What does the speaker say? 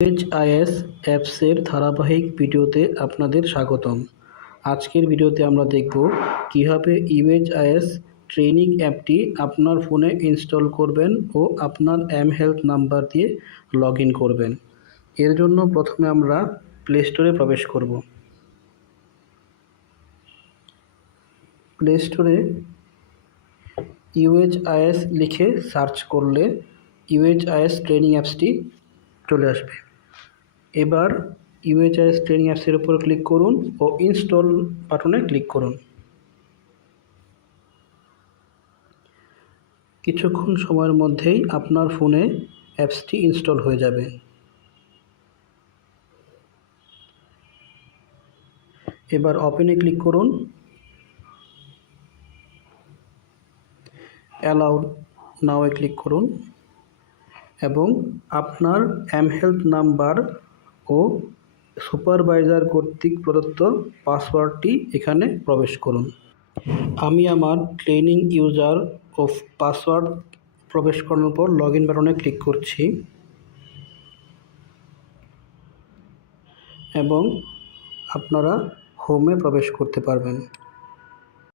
UHIS অ্যাপসের ধারাবাহিক ভিডিওতে আপনাদের স্বাগতম। আজকের ভিডিওতে আমরা দেখব কিভাবে UHIS ট্রেনিং অ্যাপটি আপনার ফোনে ইনস্টল করবেন ও আপনার mHealth নাম্বার দিয়ে লগ ইন করবেন। এর জন্য প্রথমে আমরা প্লে স্টোরে প্রবেশ করব। প্লে স্টোরে UHIS লিখে সার্চ করলে UHIS ট্রেনিং অ্যাপসটি চলে আসবে। এবার UHIS ট্রেনিং অ্যাপসের উপর ক্লিক করুন ও ইনস্টল বাটনে ক্লিক করুন। কিছুক্ষণ সময়ের মধ্যেই আপনার ফোনে অ্যাপসটি ইনস্টল হয়ে যাবে। এবার ওপেনে ক্লিক করুন, অ্যালাউ নাওয়ে ক্লিক করুন এবং আপনার mHealth নাম্বার ও সুপারভাইজার কর্তৃক প্রদত্ত পাসওয়ার্ডটি এখানে প্রবেশ করুন। আমি আমার ট্রেনিং ইউজার ও পাসওয়ার্ড প্রবেশ করানোর পর লগ ইন বাটনে ক্লিক করছি এবং আপনারা হোমে প্রবেশ করতে পারবেন।